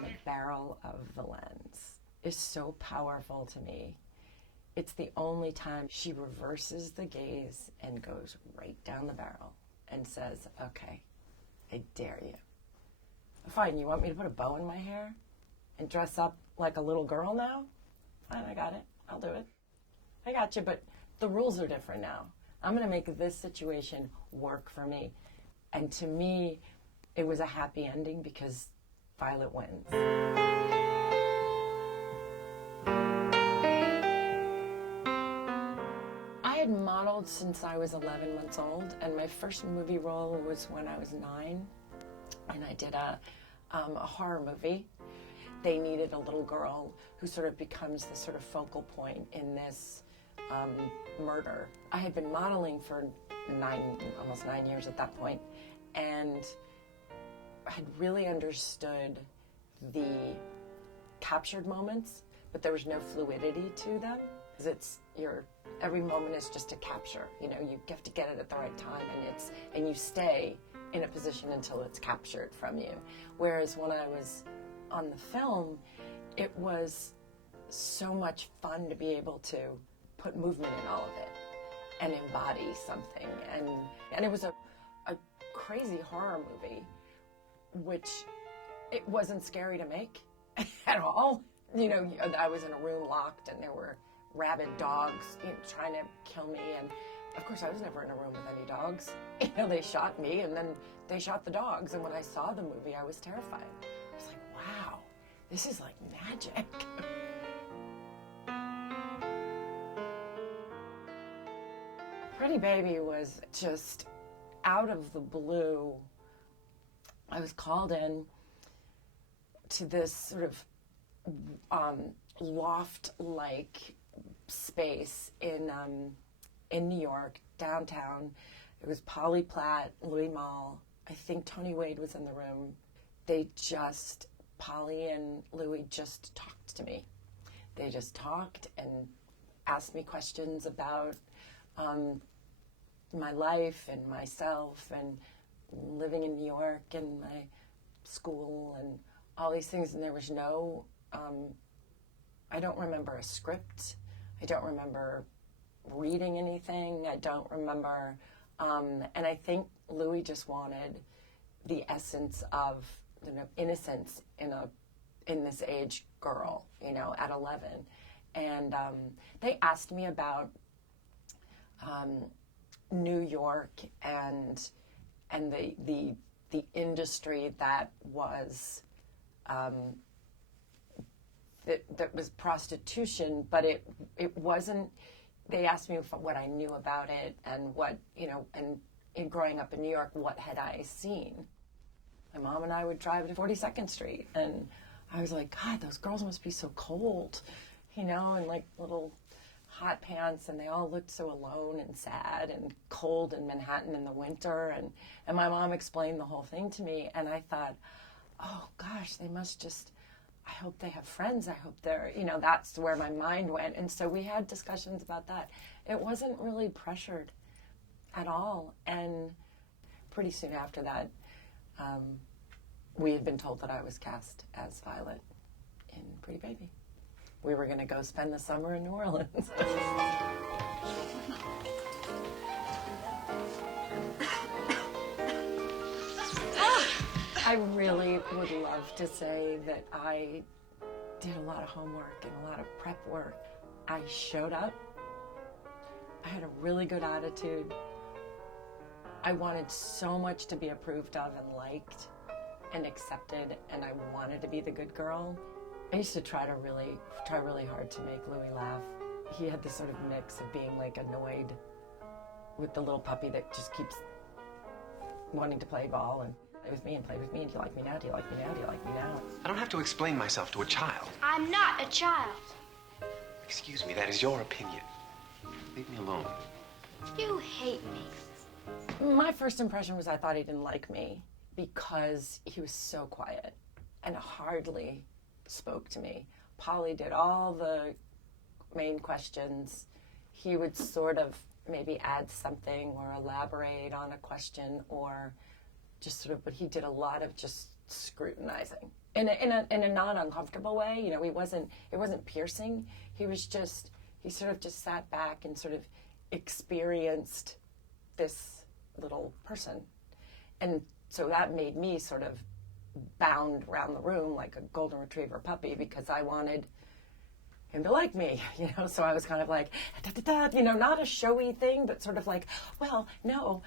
on the barrel of the lens is so powerful to me. It's the only time she reverses the gaze and goes right down the barrel and says, okay, I dare you. Fine, you want me to put a bow in my hair and dress up like a little girl now? Fine, I got it. I'll do it. I got you, but the rules are different now. I'm going to make this situation work for me. And to me, it was a happy ending because Violet wins. I had modeled since I was 11 months old, and my first movie role was when I was 9, and I did a horror movie. They needed a little girl who sort of becomes the sort of focal point in this murder. I had been modeling for almost 9 years at that point, and had really understood the captured moments, but there was no fluidity to them. Because every moment is just a capture. You know, you have to get it at the right time, and you stay in a position until it's captured from you. Whereas when I was on the film, it was so much fun to be able to put movement in all of it and embody something. And it was a crazy horror movie, which it wasn't scary to make at all. You know, I was in a room locked and there were rabid dogs, you know, trying to kill me, and of course I was never in a room with any dogs. You know, they shot me and then they shot the dogs, and when I saw the movie I was terrified. I was like, wow, this is like magic. Pretty Baby was just out of the blue. I was called in to this sort of loft-like space in New York, downtown. It was Polly Platt, Louis Malle. I think Tony Wade was in the room. Polly and Louis just talked to me. They just talked and asked me questions about my life and myself and living in New York and my school and all these things. And there was no, I don't remember a script. I don't remember reading anything. I don't remember, and I think Louis just wanted the essence of, you know, innocence in this age girl, you know, at 11. And they asked me about New York and the industry that was that was prostitution, but it wasn't. They asked me what I knew about it and what, you know, and in growing up in New York, what had I seen? My mom and I would drive to 42nd Street, and I was like, God, those girls must be so cold, you know, and like little hot pants, and they all looked so alone and sad and cold in Manhattan in the winter. And my mom explained the whole thing to me, and I thought, oh gosh, they must just, I hope they have friends. I hope they're, you know, that's where my mind went. And so we had discussions about that. It wasn't really pressured at all. And pretty soon after that, we had been told that I was cast as Violet in Pretty Baby. We were going to go spend the summer in New Orleans. I really would love to say that I did a lot of homework and a lot of prep work. I showed up. I had a really good attitude. I wanted so much to be approved of and liked and accepted, and I wanted to be the good girl. I used to try really hard to make Louis laugh. He had this sort of mix of being like annoyed with the little puppy that just keeps wanting to play ball and play with me and play with me. And do you like me now? Do you like me now? Do you like me now? I don't have to explain myself to a child. I'm not a child. Excuse me, that is your opinion. Leave me alone. You hate me. My first impression was I thought he didn't like me because he was so quiet and hardly spoke to me. Polly did all the main questions. He would sort of maybe add something or elaborate on a question or just sort of, but he did a lot of just scrutinizing. in a not uncomfortable way. You know, it wasn't piercing. He sort of just sat back and sort of experienced this little person. And so that made me sort of bound around the room like a golden retriever puppy, because I wanted him to like me, you know. So I was kind of like, da, da, da, you know, not a showy thing, but sort of like, well, no,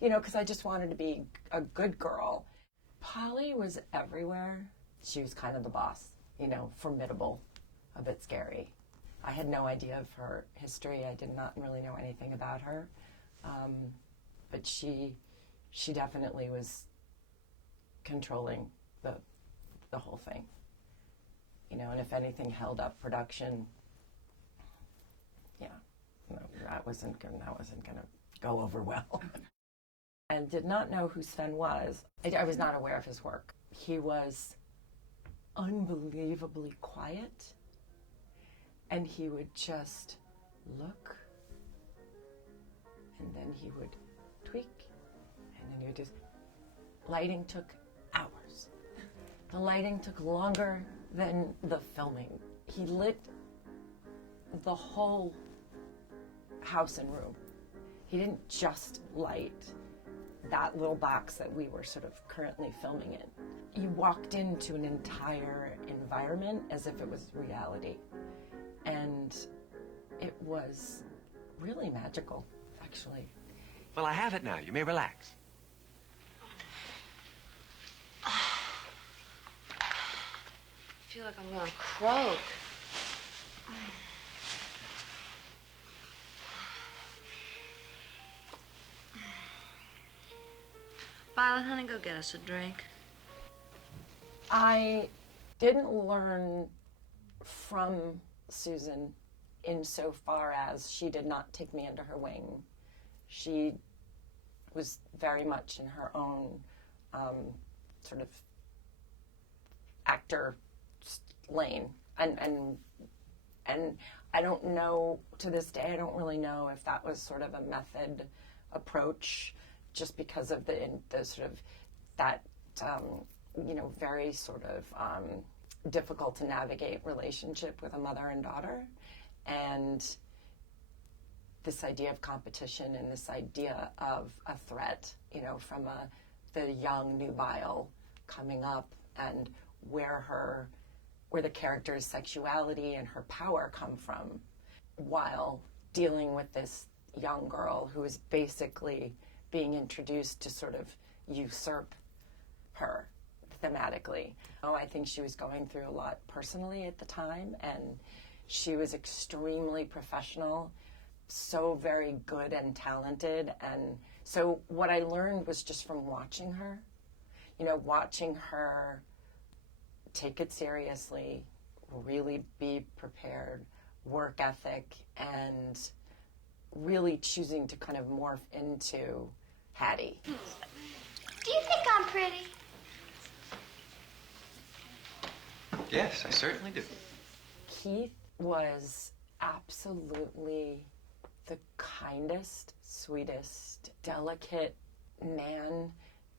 you know, because I just wanted to be a good girl. Polly was everywhere. She was kind of the boss, you know, formidable, a bit scary. I had no idea of her history. I did not really know anything about her, but she definitely was controlling the whole thing, you know. And if anything held up production, yeah, no, that wasn't gonna go over well. And did not know who Sven was. I was not aware of his work. He was unbelievably quiet, and he would just look, and then he would tweak, and then he would just... Lighting took hours. The lighting took longer than the filming. He lit the whole house and room. He didn't just light that little box that we were sort of currently filming in. You walked into an entire environment as if it was reality. And it was really magical, actually. Well, I have it now. You may relax. I feel like I'm gonna croak. Violet, honey, go get us a drink. I didn't learn from Susan insofar as she did not take me under her wing. She was very much in her own sort of actor lane, and I don't know, to this day I don't really know if that was sort of a method approach, just because of the sort of that you know, very sort of difficult to navigate relationship with a mother and daughter, and this idea of competition and this idea of a threat, you know, from the young nubile coming up, and where the character's sexuality and her power come from, while dealing with this young girl who is basically being introduced to sort of usurp her thematically. Oh, I think she was going through a lot personally at the time, and she was extremely professional, so very good and talented. And so what I learned was just from watching her, you know, watching her take it seriously, really be prepared, work ethic, and really choosing to kind of morph into Hattie. Do you think I'm pretty? Yes, I certainly do. Keith was absolutely the kindest, sweetest, delicate man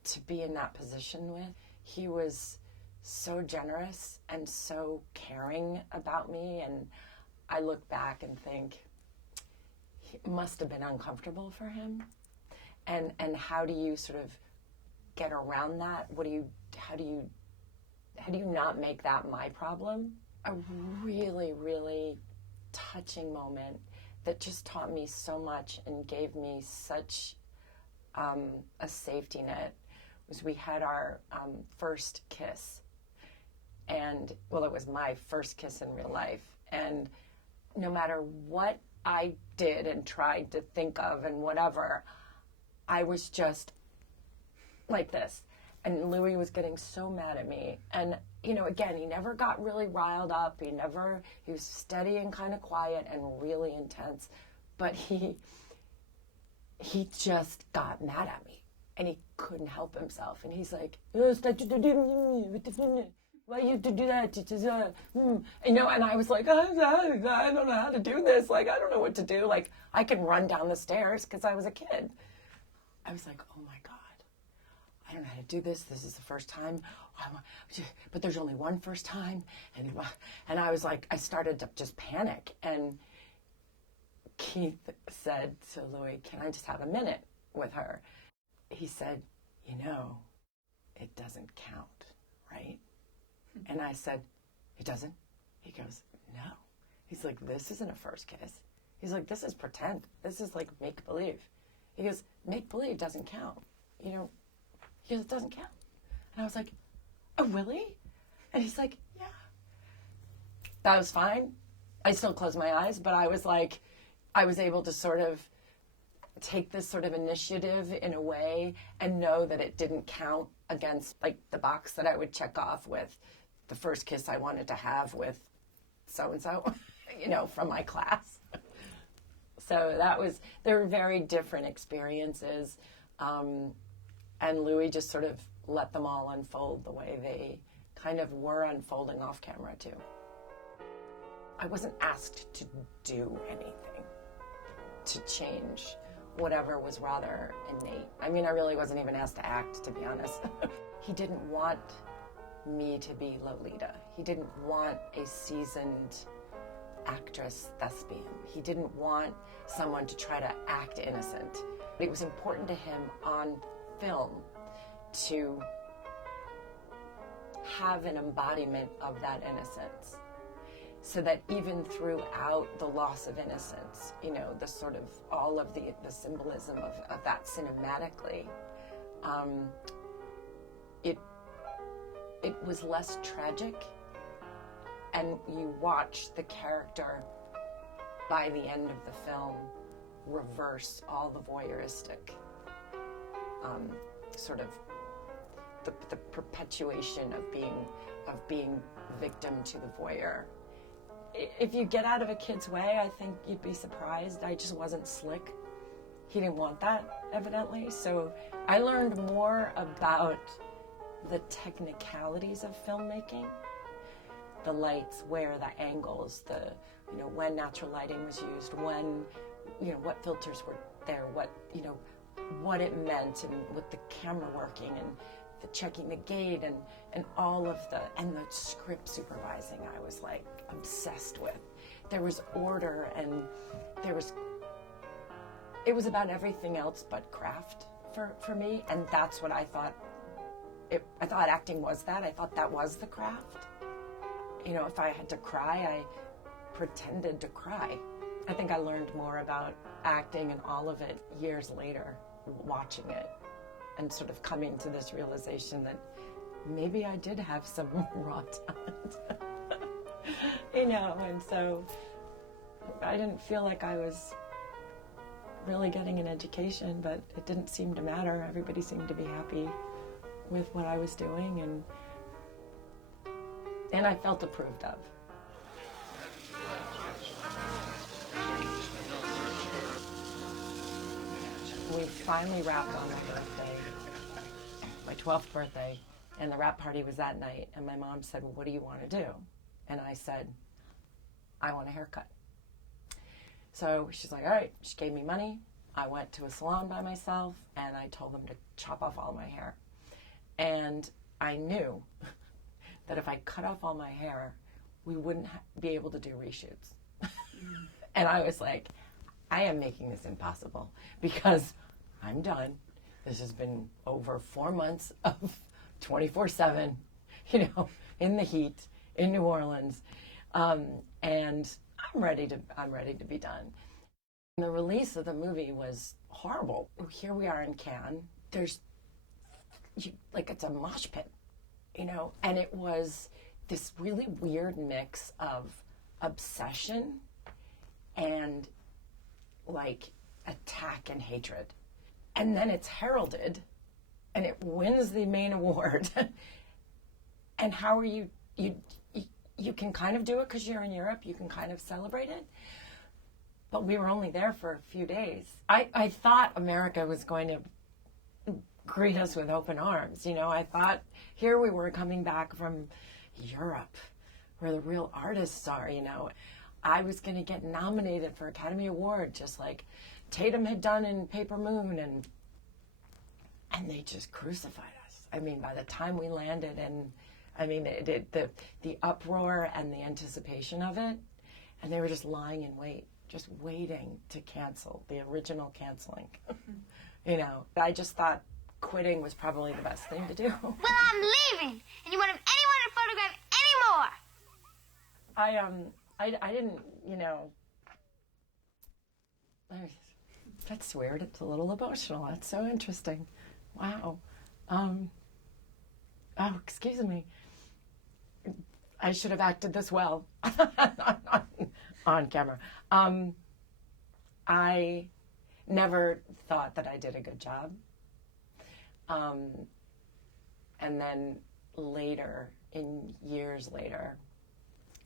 to be in that position with. He was so generous and so caring about me, and I look back and think it must have been uncomfortable for him. And how do you sort of get around that? How do you not make that my problem? A really, really touching moment that just taught me so much and gave me such a safety net was we had our first kiss. And, well, it was my first kiss in real life. And no matter what I did and tried to think of and whatever, I was just like this. And Louis was getting so mad at me. And, you know, again, he never got really riled up. He was steady and kind of quiet and really intense. But he just got mad at me. And he couldn't help himself. And he's like, why you to do that? You know, and I was like, I don't know how to do this. Like, I don't know what to do. Like, I can run down the stairs because I was a kid. I was like, oh my God, I don't know how to do this. This is the first time. But there's only one first time. And I was like, I started to just panic. And Keith said to Louis, can I just have a minute with her? He said, it doesn't count, right? And I said, it doesn't? He goes, no. He's like, this isn't a first kiss. He's like, this is pretend. This is like make-believe. He goes, make-believe doesn't count. He goes, it doesn't count. And I was like, oh, really? And he's like, yeah. That was fine. I still closed my eyes, but I was like, I was able to sort of take this sort of initiative in a way and know that it didn't count against like the box that I would check off with the first kiss I wanted to have with so-and-so, from my class. So they were very different experiences. And Louis just sort of let them all unfold the way they kind of were unfolding off camera too. I wasn't asked to do anything, to change whatever was rather innate. I mean, I really wasn't even asked to act, to be honest. He didn't want me to be Lolita. He didn't want a seasoned actress thespian. He didn't want someone to try to act innocent. It was important to him on film to have an embodiment of that innocence, so that even throughout the loss of innocence, the sort of all of the symbolism of that cinematically, it was less tragic, and you watch the character by the end of the film reverse all the voyeuristic sort of the perpetuation of being victim to the voyeur. If you get out of a kid's way, I think you'd be surprised. I just wasn't slick. He didn't want that, evidently. So I learned more about the technicalities of filmmaking, the lights, where, the angles, when natural lighting was used, when, what filters were there, what it meant, and with the camera working, and the checking the gate, and all of the script supervising, I was like obsessed with. There was order, and it was about everything else but craft for me, and that's what I thought. I thought acting was that. I thought that was the craft. If I had to cry, I pretended to cry. I think I learned more about acting and all of it years later, watching it, and sort of coming to this realization that maybe I did have some raw talent. And so I didn't feel like I was really getting an education, but it didn't seem to matter. Everybody seemed to be happy with what I was doing, and I felt approved of. We finally wrapped on my birthday, my 12th birthday, and the wrap party was that night, and my mom said, well, what do you want to do? And I said, I want a haircut. So she's like, all right. She gave me money. I went to a salon by myself, and I told them to chop off all my hair. And I knew that if I cut off all my hair, we wouldn't be able to do reshoots. And I was like, I am making this impossible because I'm done. This has been over 4 months of 24/7, in the heat, in New Orleans. And I'm ready to be done. And the release of the movie was horrible. Here we are in Cannes. It's a mosh pit, and it was this really weird mix of obsession and attack and hatred. And then it's heralded and it wins the main award. And how are you can kind of do it because you're in Europe, you can kind of celebrate it. But we were only there for a few days. I thought America was going to greet us with open arms. I thought here we were coming back from Europe where the real artists are, I was going to get nominated for Academy Award just like Tatum had done in Paper Moon, and they just crucified us. I mean, by the time we landed, and I mean, the uproar and the anticipation of it, and they were just lying in wait, just waiting to cancel, the original canceling. You know, I just thought quitting was probably the best thing to do. Well, I'm leaving, and you won't have anyone to photograph anymore. I didn't, you know, that's weird. It's a little emotional. That's so interesting. Wow. Oh, excuse me. I should have acted this well on camera. I never thought that I did a good job. And then later, years later,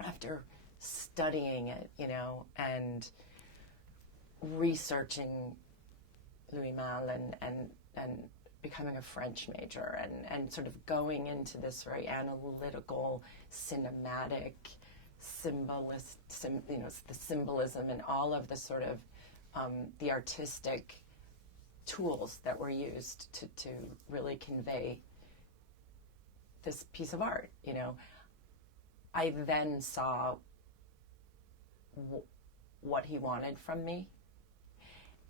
after studying it, you know, and researching Louis Malle and becoming a French major and sort of going into this very analytical, cinematic, the symbolism and all of the sort of the artistic tools that were used to really convey this piece of art, you know. I then saw what he wanted from me,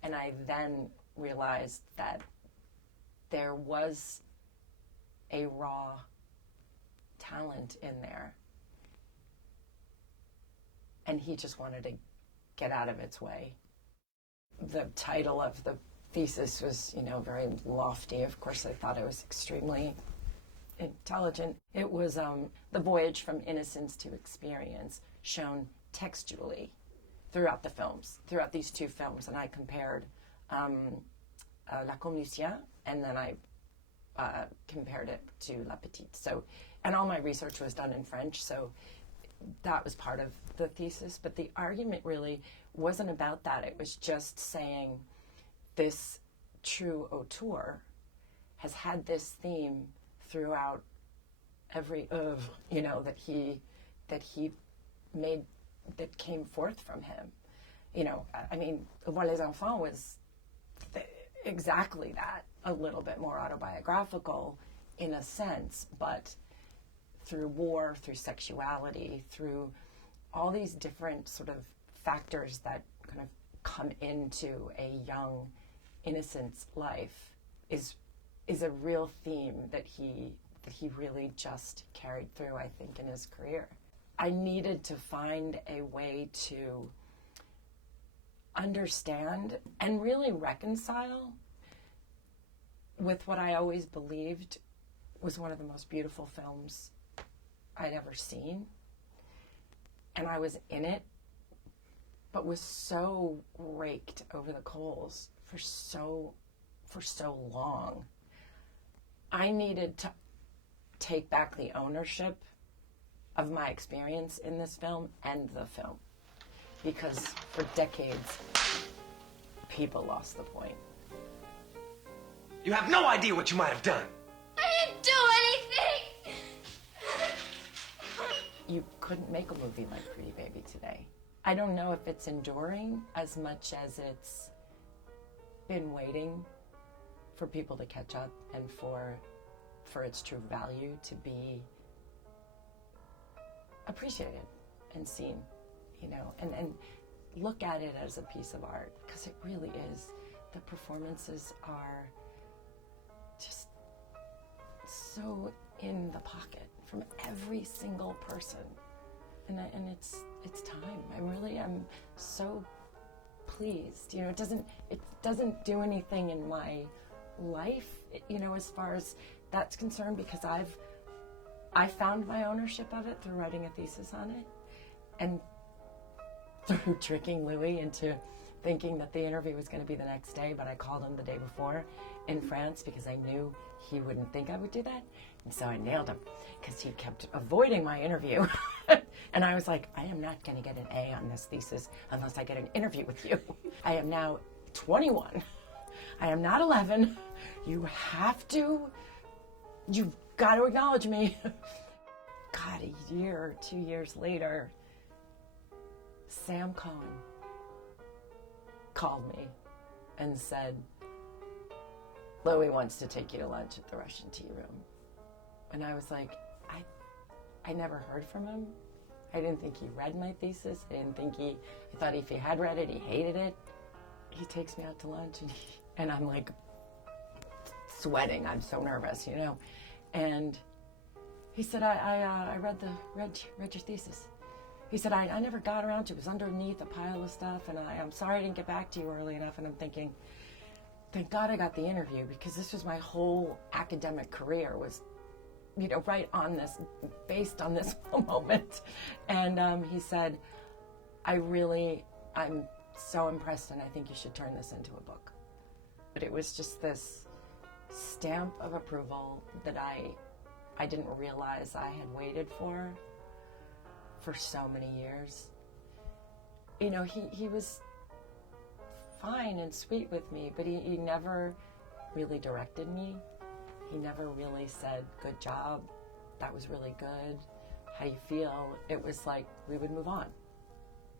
and I then realized that there was a raw talent in there, and he just wanted to get out of its way. The title of the thesis was, you know, very lofty. Of course, I thought it was extremely intelligent. It was the voyage from innocence to experience, shown textually throughout the films, throughout these two films. And I compared La Commusia, and then I compared it to La Petite. So, and all my research was done in French, so that was part of the thesis. But the argument really wasn't about that. It was just saying this true auteur has had this theme throughout every oeuvre, you know, that he made, that came forth from him. You know, I mean, Voir les Enfants was exactly that, a little bit more autobiographical in a sense, but through war, through sexuality, through all these different sort of factors that kind of come into a young innocent's life is a real theme that he really just carried through, I think, in his career. I needed to find a way to understand and really reconcile with what I always believed was one of the most beautiful films I'd ever seen. And I was in it, but was so raked over the coals for so long. I needed to take back the ownership of my experience in this film and the film, because for decades, people lost the point. You have no idea what you might have done. I didn't do anything! You couldn't make a movie like Pretty Baby today. I don't know if it's enduring as much as it's been waiting for people to catch up and for its true value to be appreciated and seen, you know, and look at it as a piece of art, because it really is. The performances are just so in the pocket from every single person, and it's time. I'm so pleased. You know, it doesn't do anything in my life, you know, as far as that's concerned, because I found my ownership of it through writing a thesis on it, and through tricking Louis into thinking that the interview was going to be the next day, but I called him the day before in France because I knew he wouldn't think I would do that. And so I nailed him because he kept avoiding my interview. And I was like, I am not going to get an A on this thesis unless I get an interview with you. I am now 21. I am not 11. You've got to acknowledge me. God, a year or 2 years later, Sam Cohen called me and said, Louis wants to take you to lunch at the Russian tea room. And I was like, I never heard from him. I didn't think he read my thesis. I thought if he had read it, he hated it. He takes me out to lunch and I'm like sweating. I'm so nervous, you know. And he said, I read your thesis. He said, I never got around to it. It was underneath a pile of stuff, and I'm sorry I didn't get back to you early enough. And I'm thinking, thank God I got the interview, because this was my whole academic career was, you know, based on this moment. And he said, I'm so impressed, and I think you should turn this into a book. But it was just this stamp of approval that I didn't realize I had waited for so many years. You know, he was fine and sweet with me, but he never really directed me. He never really said, good job, that was really good, how do you feel? It was like we would move on.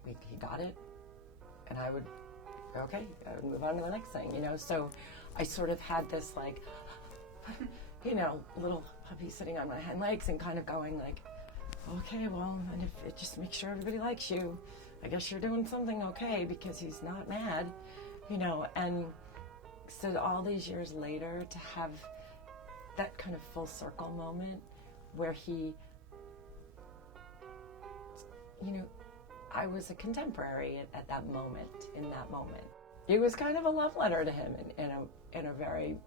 He got it, and I would move on to the next thing, you know. So I sort of had this like, you know, little puppy sitting on my hind legs and kind of going like, okay, well, and if it just makes sure everybody likes you, I guess you're doing something okay, because he's not mad, you know. And so all these years later, to have that kind of full circle moment where he, you know, I was a contemporary at that moment, in that moment. It was kind of a love letter to him in a very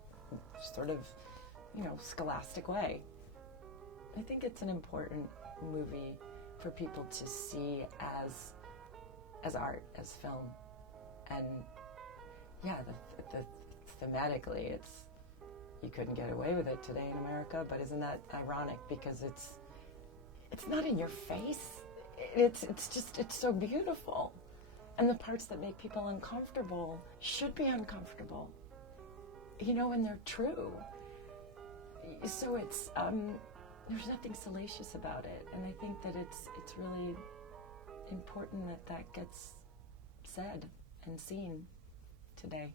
sort of, you know, scholastic way. I think it's an important movie for people to see as art, as film. And yeah, the thematically, you couldn't get away with it today in America, but isn't that ironic? Because it's not in your face. It's so beautiful. And the parts that make people uncomfortable should be uncomfortable, you know, and they're true. So it's, there's nothing salacious about it. And I think that it's really important that gets said and seen today.